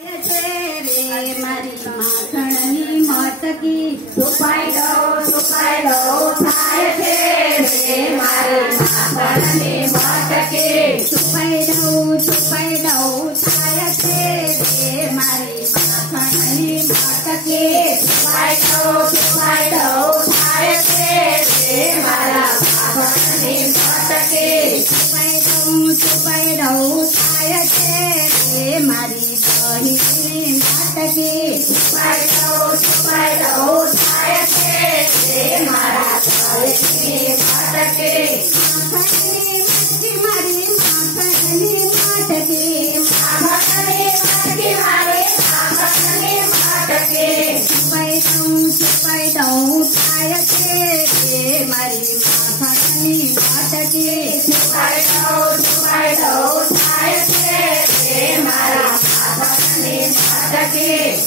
रे मारी माखणनी मटकी છુપાઈ દઉં થાય છે રે મારી માખણની મટકી છુપાઈ દઉં થાય છે રે મારી માખણની મટકી છુપાઈ દઉં થાય છે રે મારા માખણની મટકી છુપાઈ દઉં થાય છે રે મારી દહીંની મટકી છુપાઈ દઉં થાય છે રે મારા દહીંની મટકી મારી માખણની મટકી મારી માખણની મટકી છુપાઈ દઉં થાય છે રે મારી માખણની મટકી છુપાઈ દઉં થાય છે રે મારા માખણની મટકી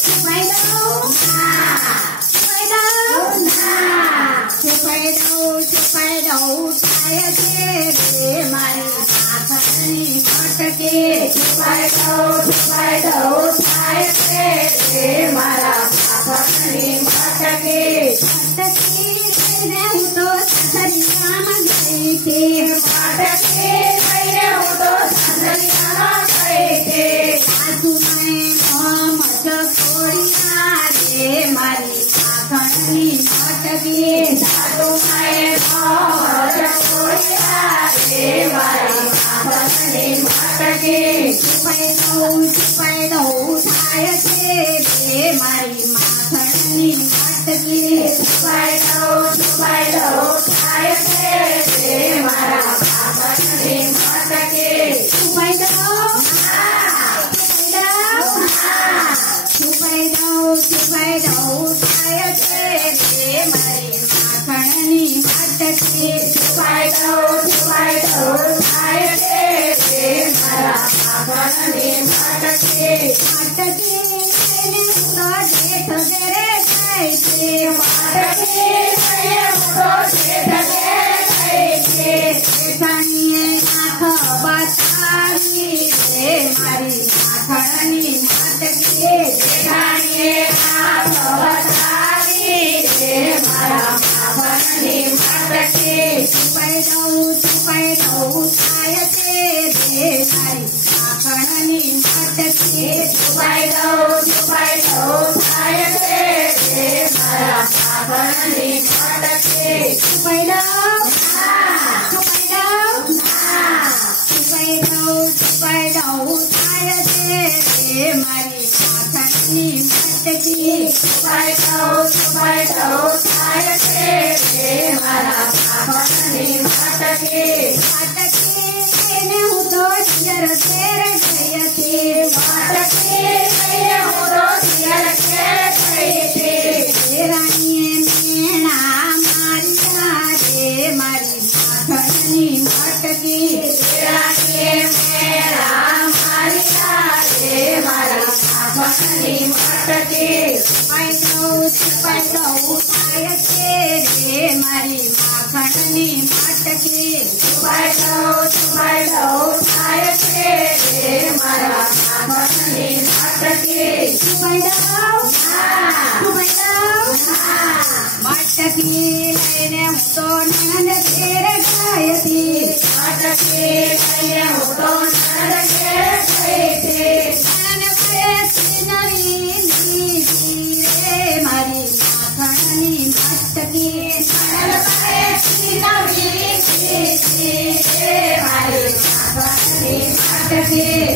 છુપાઈ દઉં થાય છે રે મારી માખણની મટકી છુપાઈ દઉં થાય છે રે મારા માખણની મટકી લઈને હું તો સાસરિયામાં ગઈ હતી મટકી લઈને હું તો સાસરિયામાં ગઈ હતી સાસુમાએ મચકોડિયા રે મારી માખણની મટકી સાસુમાએ મચકોડિયા રે મારી માખણની મટકી છુપાઈ દઉં થાય છે રે મારી માખણની મટકી છુપાઈ દઉં થાય છે રે મારા માખણની મટકી છુપાઈ દઉં થાય છે રે મારી માખણની મટકી છુપાઈ દઉં થાય છે રે મારા માખણની મટકી લઈને હું તો જેઠ ઘરે ગઈ હતી મટકી લઈને હું તો જેઠ ઘરે ગઈ હતી જેઠાણીએ આંખ બતાવી રે મારી માખણની મટકી જેઠાણીએ આંખ બતાવી રે મારા માખણની મટકી છુપાઈ દઉં થાય છે રે મારી માખણની મટકી છુપાઈ દઉં થાય છે રે મારા માખણની મટકી છુપાઈ દઉં થાય છે રે મારી માખણની મટકી છુપાઈ દઉં થાય છે રે મારા માખણની મટકી લઈને હું તો પિયર ઘેર ગઈ હતી મટકી લઈને હું તો પિયર ઘેર ગઈ હતી રાણીએ મેણા માર્યા રે મારી માખણની મટકી રાણીએ મેણા માર્યા રે મારી માખણની મટકી છુપાઈ દઉં થાય છે રે મારી માખણની મટકી છુપાઈ દઉં થાય છે રે મારા માખણની મટકી છુપાઈ દઉં મટકી લઈને હું તો નણંદ ઘેર ગઈ હતી મટકી લઈને હું તો નણંદ ઘેર ગઈ હતી નવી લીધી રે મારી માખણની મટકી નવી લીધી રે મારી માખણની મટકી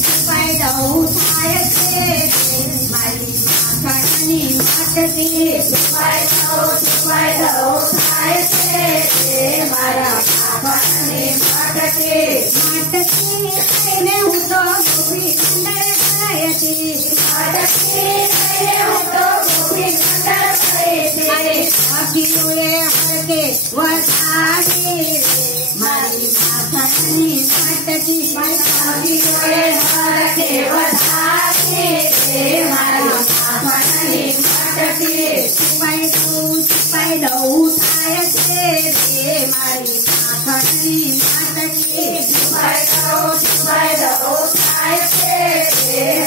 છુપાઈ દઉં થાય છે મારી માખણની મટકી છુપાઈ દઉં થાય છે રે મારા માખણની મટકી લઈને હું તો ગોપી મંડળ ગઈ હતી મટકી લઈને હું તો ગોપી મંડળ ગઈ હતી અખીઓએ હરકે વસાવી રે મારી માખણની મટકી અખીઓએ હરકે વસાવી રે મારી માખણની મટકી છુપાઈ દઉં થાય છે રે મારી માખણની મટકી છુપાઈ દઉં થાય છે રે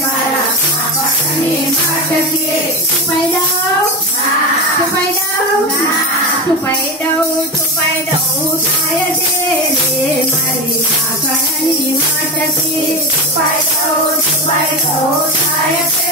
ટકે છુપાઈ દઉં છુપાઈ દઉં છુપાઈ દઉં થાય છે રે મારી માખણની માટકી છુપાઈ દઉં થાય છે